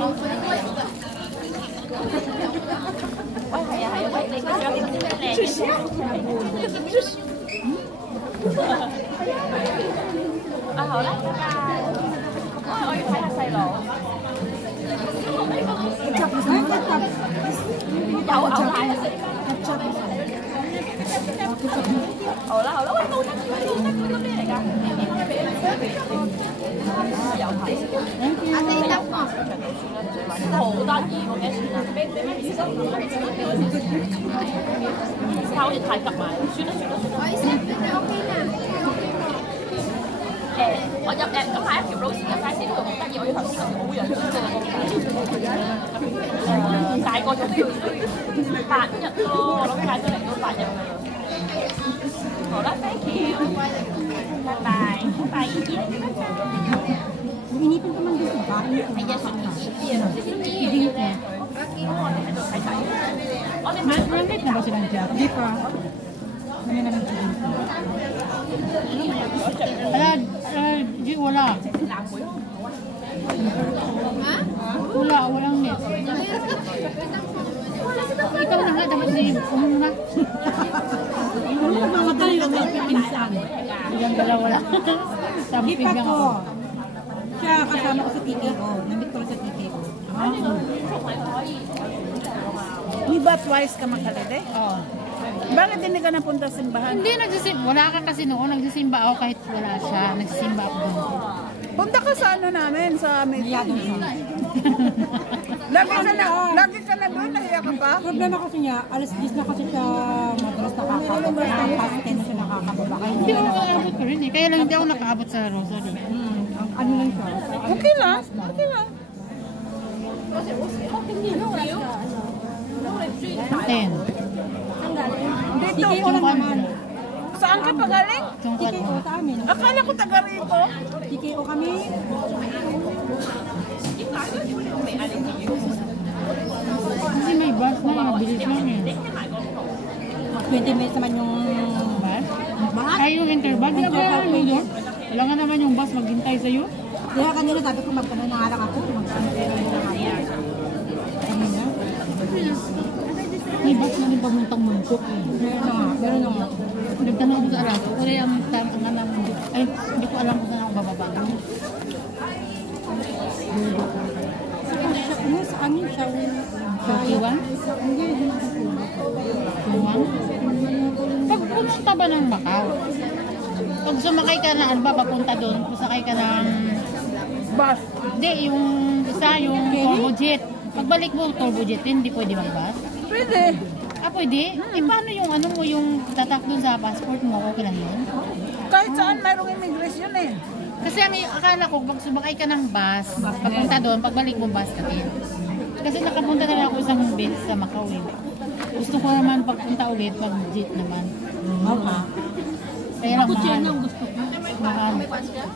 好啦，拜拜。我要睇下細佬。有牛奶。好啦好啦，喂，冇得嗰啲咩嚟㗎？有睇。阿四得喎。好得意喎，幾錢啊？俾媽咪收。但好似太急埋，算啦。我意思係你 OK 嘛？我入咁買一條 rose 嘅 size 都好得意，我要頭先嗰條好樣衰嘅大個咗都要8日咯，我諗買咗嚟都8日㗎啦。好啦 ，thank you， 拜拜，拜拜。Inipin ko man din sa bahay. Ay, yes, hindi. Oo,我哋喺度睇睇。我哋買branded na ba silang dyan? Hindi pa. Ano naman siya? Di wala. Wala, walang net. Ikaw na nga, dapat si Umong na. Mga tayo ang pinsan. Yung dalawa lang. Sampig lang ako. Siya kasama ko sa TKO. Namit ko sa TKO. Di ba twice ka magkalede? Oo. Bakit hindi ka napunta sa simbahan? Hindi, nagsisimba. Wala ka kasi noon. Nagsisimba ako kahit wala siya. Nagsisimba ako doon. Punta ka sa ano namin, sa meeting. Lagi ka na doon, nahiya ka pa? Problema kasi niya, alas 10 na kasi siya madalas nakakababa. Past 10 na siya nakakababa. Hindi ako nakaabot ko rin eh. Kaya lang hindi ako nakaabot sa Rosary. Ano lang siya? Okay lang. Okay lang. Ano oras ka? 10. Dito ko lang naman. Saan ka pagaling? TKO sa amin. Akala ko taga rito. TKO kami. Kasi may bus na yung mabilis lang eh. 20 minutes naman yung bus? Ay, yung interbus? Hindi ako naman doon. Wala nga naman yung bus maghintay sa'yo. Kaya kanina sabi ko magpanangarang ako. Magpanangarang ako. May bus na rin pamuntang Mangkok eh. Meron nga. Nagtanong ako sa Araso. Wala yung tangan naman. Ay, hindi ko alam kung saan ako bababa. Sa amin siya. Sa Iwan? Hindi. Iwan? Pag pumunta ba ng Macau? Pag sumakay ka na, ano ba, papunta doon, pasakay ka ng bus. Hindi, yung isa, yung turbo jet. Pagbalik mo, turbo jet, hindi pwede mag-bus? Pwede. Ah, pwede? Eh, paano yung ano mo, yung tatak doon sa passport mo, okay lang yun? Kahit saan mayroong immigration eh. Kasi akala ko, pag sumakay ka ng bus, papunta doon, pagbalik mo, bus ka din. Kasi nakapunta na lang ako isang beses sa Macau eh. Gusto ko naman pagpunta ulit, mag-jet naman. Okay. Kaya lang mahal. Mahal.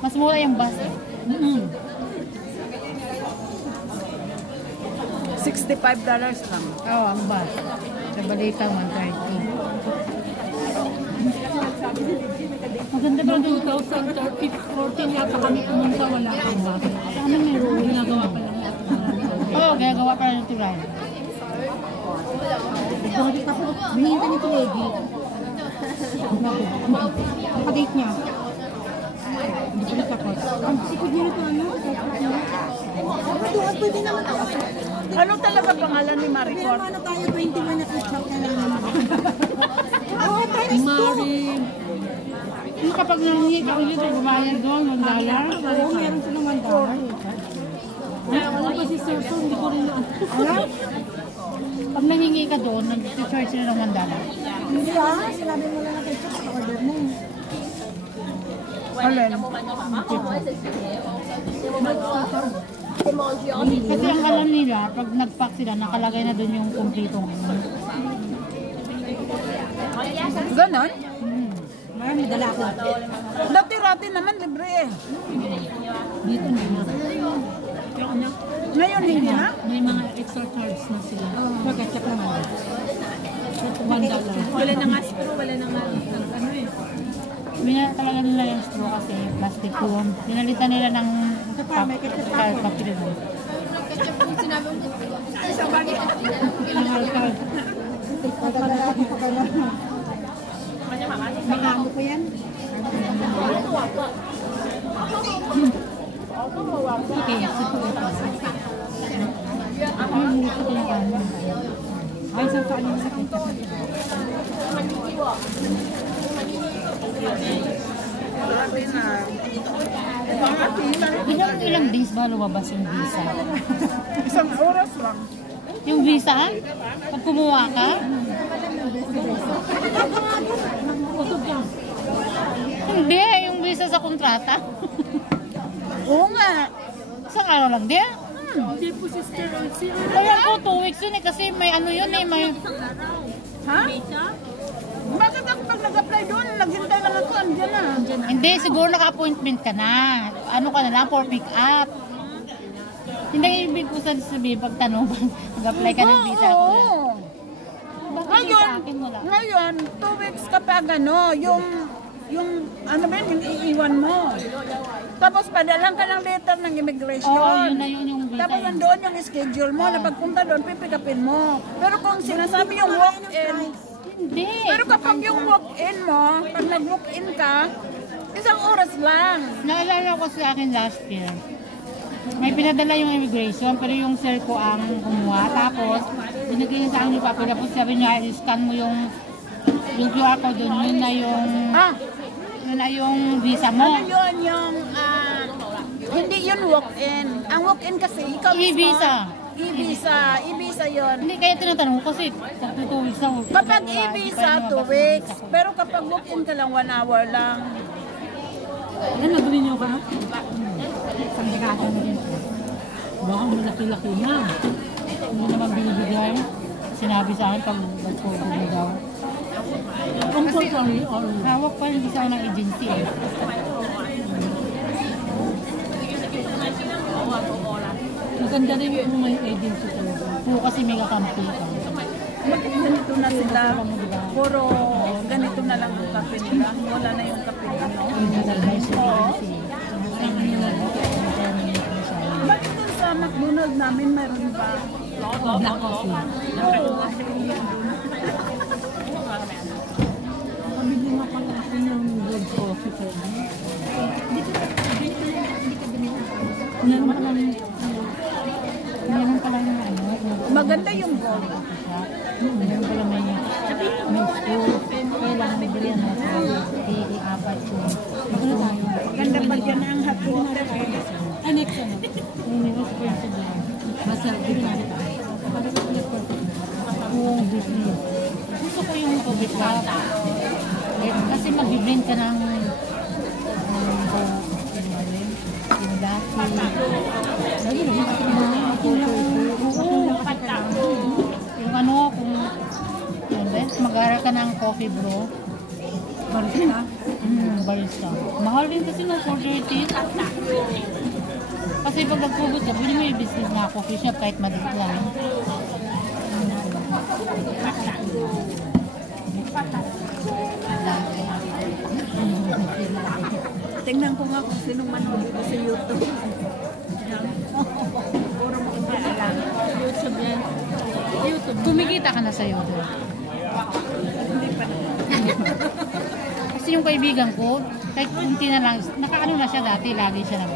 Mas mura yung bus eh. $65 lang. Oo, ang bus. Sa balita, 130. Maganda ba 2014 yata kami pumunta, wala kang bus. Ano meron? Ginagawa pa lang. Oo, ginagawa pa lang ito lang. Bakit ako? Bihinta nito lady. Nakadate niya. Hindi ko nasakot. Ang sikod niya nito ano? Pwede naman ako. Ano talaga pangalan ni Maricor? Ano tayo 21 na chat na lang naman. Oo, times 2. Ano kapag nangyay ka ulit, bumayad doon, $1? Oo, meron silang $1. Wala pa si Sir, so hindi ko rin na. Pag nangingi ka doon, nag-charge sila ng $1. Hindi sinabi mo lang natin sa order mo. Alin? Kasi ang alam nila, pag nag-pack sila, nakalagay na doon yung kompletong ano. Ganon? Marami dala ako. Dati-rati naman, libre eh. Dito na. Ngayon hindi na? May mga extra charge na sila. Mag-check naman. $1. Wala na nga straw, wala na nga ano eh. Binala talaga nila yung straw kasi plastic po. Pinalitan nila ng papel. Makamo ko yan. Okay, suko ito. Hindi ko pinakain. Ay, saan ka anong sakit ka? Ilang days ba lumabas yung visa? Isang oras lang. Yung visa? Pag kumuha ka? Hindi, yung visa sa kontrata. Oo nga. Isang araw lang di. Hindi po sister. Kaya po, 2 weeks yun eh, kasi may ano yun eh, may... Ha? Bakit ako pag nag-apply doon, naghintay lang ako, andyan na. Hindi, siguro naka-appointment ka na. Ano ka na lang, for pick up. Hindi ibig ko sabihin, pag tanong, mag-apply ka ng visa ko. Ngayon, 2 weeks kapag ano, yung ano ba yun, yung iiwan mo. Tapos padalang ka ng letter ng immigration. Oo, yun na yun yung visa. Tapos nandoon yung schedule mo, na pagpunta doon, pipikapin mo. Pero kung sinasabi yung walk-in, Hindi. pero kapag yung walk-in mo, pag nag-walk-in ka, isang oras lang. Naalala ko sa akin last year, may pinadala yung immigration, pero yung sir ko ang kumuha. Tapos, binigyan sa akin yung papel. Tapos sabi niya, i-scan mo yung QR code doon. Yun na yung visa mo. Ano yun yung, hindi yun walk-in. Ang walk-in kasi, ikaw E-visa. E-visa yun. Hindi, kaya tinatanong ko kasi 2 weeks ako. Kapag e-visa, 2 weeks. Pero kapag walk-in ka lang, 1 hour lang. Ano, nabili niyo ka? Isang dekada na rin. Baka malaki-laki na. Hindi naman binibigay. Sinabi sa akin pag nagpo-bili daw. Compulsory or hawak pa hindi sa ng agency eh. Maganda rin yung may agency talaga. Oo, kasi mega kampi ka. Ganito na sila. Puro ganito na lang ang kape nila. Wala na yung kape nila. Bakit dun sa McDonald's namin meron ba? Black coffee. Pabili nga pala ako ng good coffee ko. Meron pala yung ano. Maganda yung gold. Meron pala may school. Kailangan bili yan na sa i-apat yun. Maganda pa dyan ang hot water. Ay, next ano? Masal, di ba? Oo, business. Gusto ko yung COVID cup. Kasi mag-blend ka ng yung ano, kung mag-aral ka ng coffee bro. Barista? Barista. Mahal din kasi ng 430. Kasi pag nag-COVID ka, pwede mo yung business na coffee shop kahit maliit lang. Tingnan ko nga kung sinong manood dito sa YouTube. Puro mga lang. YouTube yan. YouTube. Kumikita ka na sa YouTube. Hindi pa naman. Kasi yung kaibigan ko, kahit kunti na lang, nakaano na siya dati, lagi siya lang.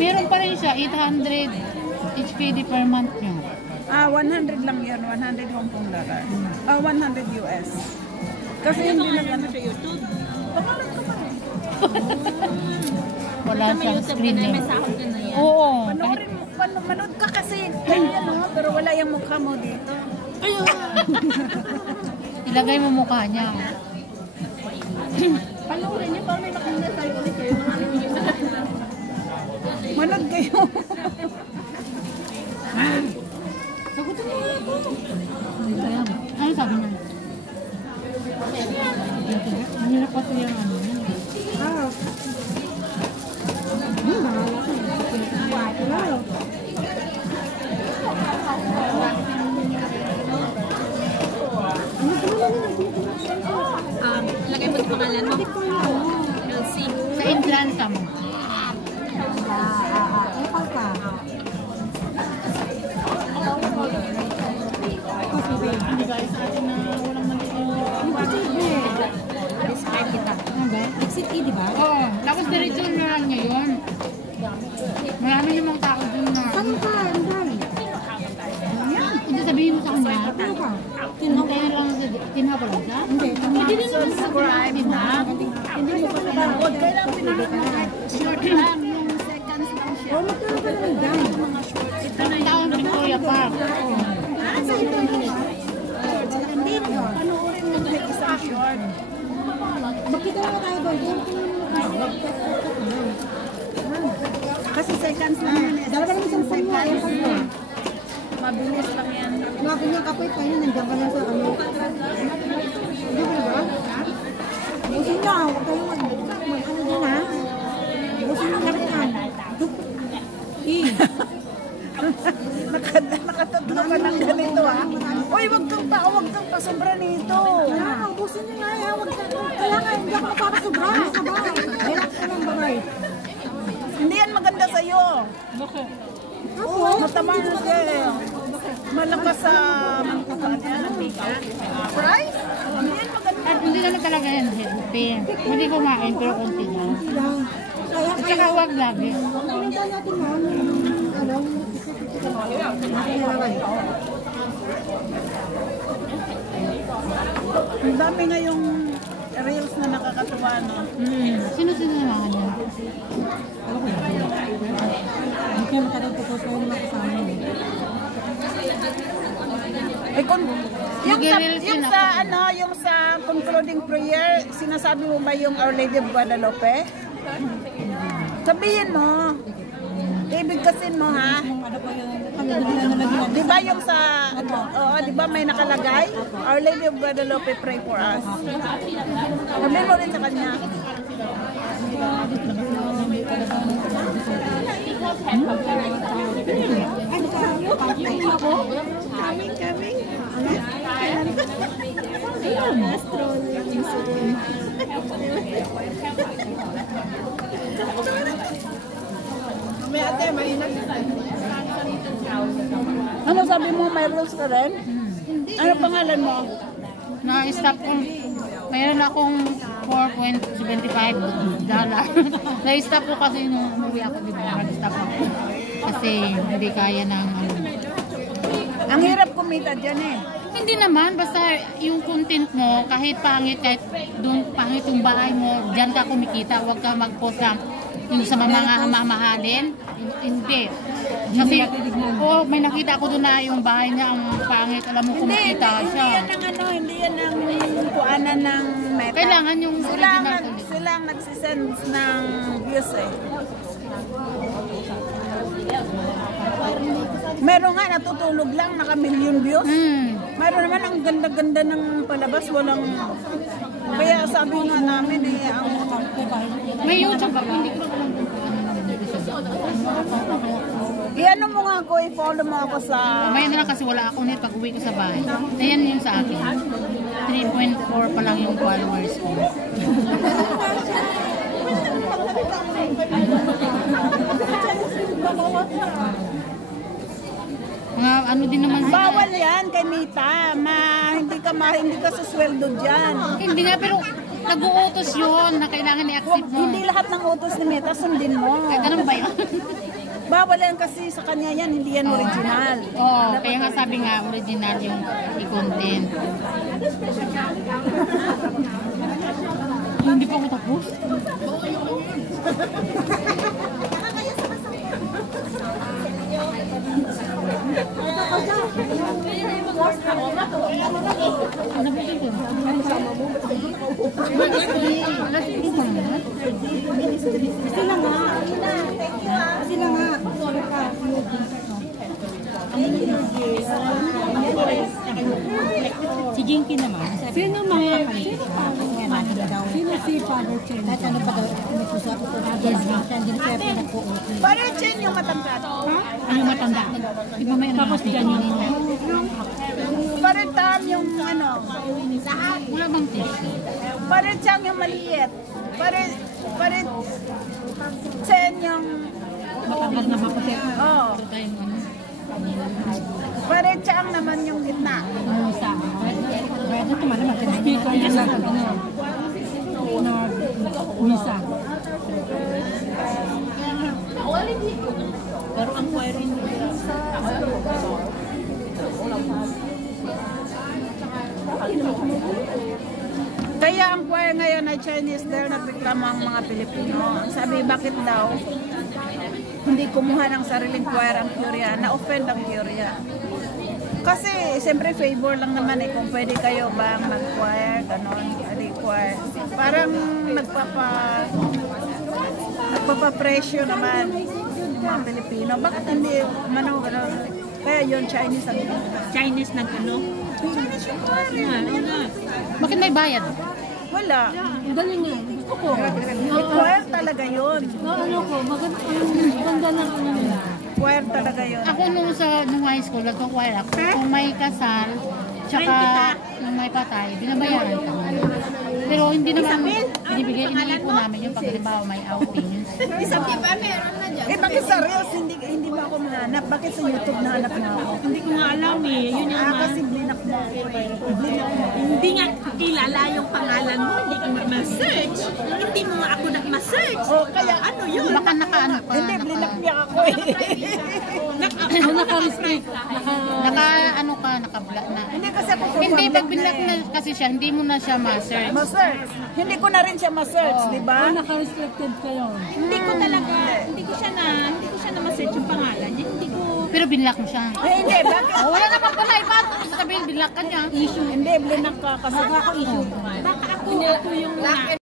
Meron pa rin siya, 800 HKD per month niya. 100 lang yun, 100 Hong Kong dollar. 100 US. Kasi hindi na ano sa YouTube. Wala siyang screen eh. Oo. Panoorin mo, manood ka kasi. Ganyan no, pero wala yung mukha mo dito. Ilagay mo mukha niya. Panoorin niyo, parang may makina tayo ulit kayo. Manood kayo. Sagutin mo na ako. Ano sabi niya? Ang hirap kasi yung ano. Lagay mo sa pangalan mo. Elsie. Sa entrance mo. Epal ka. guys sa atin na walang maliit. Discard kita. Ano ba? Exit E, di ba? Oo, tapos diretso na lang niya yun. Marami namang tao dun na. Saan ka? Anday? Hindi sabihin mo sa kanya. Ano ka? Tinapay lang sa tinha pa lang siya? Hindi. Hindi din naman sa Subscribe na. Hindi mo pa Huwag kayo lang pinaka short lang. Yung seconds lang siya. O, magkano ka naman dyan? Itong taon Victoria Park. Sa ito yung hindi mo. Panoorin mo kahit isang short. Magkita na tayo doon. Kasi seconds lang yan eh. Dalawa naman isang phone mo. Ayaw ka mo. Mabilis lang yan. Mga ganyan kapoy pa yun. Nandiyan ka lang sa kami. Hindi ba ba? Busin nyo. Huwag kayong ano din ha. Busin nyo lang yan. E. Nakatatlo ka ng ganito ha. Uy, wag kang pa sobra nito. Kailangan, busin nyo nga yan. Kailangan, hindi ako mapapasobra. Sabay. Relax ka lang, babay. Hindi yan maganda sa'yo. Bakit? Oo, matama na siya eh. Malakas sa price? Hindi yan maganda. At hindi naman talaga yan healthy. Hindi kumain pero konti lang. Lang. Kaya At saka huwag lagi. pinunta natin mo. Ano? Nakilaway. Ang dami nga yung reels na nakakatuwa, no? Sino-sino naman niya? Ano ko yun? Hindi kayo makadagpapos kayo naman kasama mo. Eh kung Nag-reels yung yun sa ako. ano, yung sa concluding prayer, sinasabi mo ba yung Our Lady of Guadalupe? Sabihin mo. Ibigkasin mo ha. Ano ko yun? Kami Di ba yung sa oo, di ba may nakalagay? Our Lady of Guadalupe, pray for us. Sabihin mo rin sa kanya. Ano sabi mo, may rules ka rin? Ano pangalan mo? Na-stop ko. Mayroon akong $4.75. Na-stop ko kasi nung umuwi ako dito. Nag-stop ako. Kasi hindi kaya ng ano. Ang hirap kumita dyan eh. Hindi naman, basta yung content mo, kahit kahit doon pangit yung bahay mo, dyan ka kumikita, huwag ka mag-post lang yung sa mga mamahalin. Hindi. Kasi, may nakita ko doon na yung bahay niya, ang pangit, alam mo kumikita siya. Hindi yan ang ano, hindi yan ang kuanan ng meta. Kailangan yung original content. Sila ang nagsisend ng views eh. Meron nga natutulog lang, naka-million views. Meron naman ang ganda-ganda ng palabas, walang... Kaya sabi nga namin eh, ang... May YouTube ako, hindi ko alam kung Iano mo nga ako, i-follow mo ako sa... Mamaya na lang kasi wala ako nito pag uwi ko sa bahay. Ayan yung sa akin. 3.4 pa lang yung followers ko. Mga ano din naman sila. Bawal yan kay Mita, hindi ka susweldo dyan. Hindi nga, pero nag-uutos yun na kailangan i-accept mo. Hindi lahat ng utos ni Mita sundin mo. Kaya ganun ba yun? Bawal yan kasi sa kanya yan, hindi yan original. Oo, kaya nga sabi nga original yung i-content. Hindi pa ako tapos. Ano ba ito? Sila nga. Sila nga. Si Jinky naman. Sino mga Sino si Father Chen? Kahit ano pa daw, may pusa ko na siya, hindi na siya pinag-uuti. Para Chen yung matanda. Ano matanda? Di ba may ano? Tapos dyan yun. Para Tam yung ano. Wala bang tissue? Para Chang yung maliit. Para Chen yung... Matangkad na maputi. Oh. Ito tayong ano. Pare Chang naman yung gitna. Musa. Pwede naman naman. Speaker niya sa Musa. Pero ang choir rin Kaya ang choir ngayon ay Chinese dahil nagreklamo ang mga Pilipino. Sabi, bakit daw hindi kumuha ng sariling choir ang Korea? Na-offend ang Korea. Kasi, siyempre, favor lang naman eh. Kung pwede kayo bang mag-choir, ganon, choir. Parang nagpapa-pressure naman yung mga Pilipino. Bakit hindi, kaya yun, Chinese ang Chinese nag ano? Chinese yung choir eh. Bakit may bayad? Wala. Galing nga. Gusto ko. Choir talaga yun. Ano ko, maganda ng ano nila. Choir talaga yun. Ako nung high school, nagko-choir ako. Kung may kasal, tsaka nung may patay, binabayaran ka. Pero hindi naman binibigay, iniipon namin yung pag halimbawa may outings. Eh bakit sa Reels hindi ba ako mahanap? Bakit sa YouTube nahanap na ako? Hindi ko nga alam eh. Yun yung Kasi blinak mo. hindi nga kilala yung pangalan mo. Hindi ko ma-search. Hindi mo nga ako nag-ma-search. Oh, kaya Ano yun? Baka nakaano pa. hindi, blinak niya ako eh. Naka-restrict. Naka-block na. Hindi kasi ako Hindi, pag binlock na kasi siya, hindi mo na siya ma-search. ma-search. Hindi ko na rin siya ma-search, di ba? Naka-restricted kayo. Hindi ko talaga, hindi ko siya na ma-search yung pangalan niya. Hindi ko, Pero binlock mo siya. Eh, hindi, bakit? Oh, wala naman pala. Paano mo sasabihin, binlock ka niya? Hindi, blinak ka kasi. baka ako yung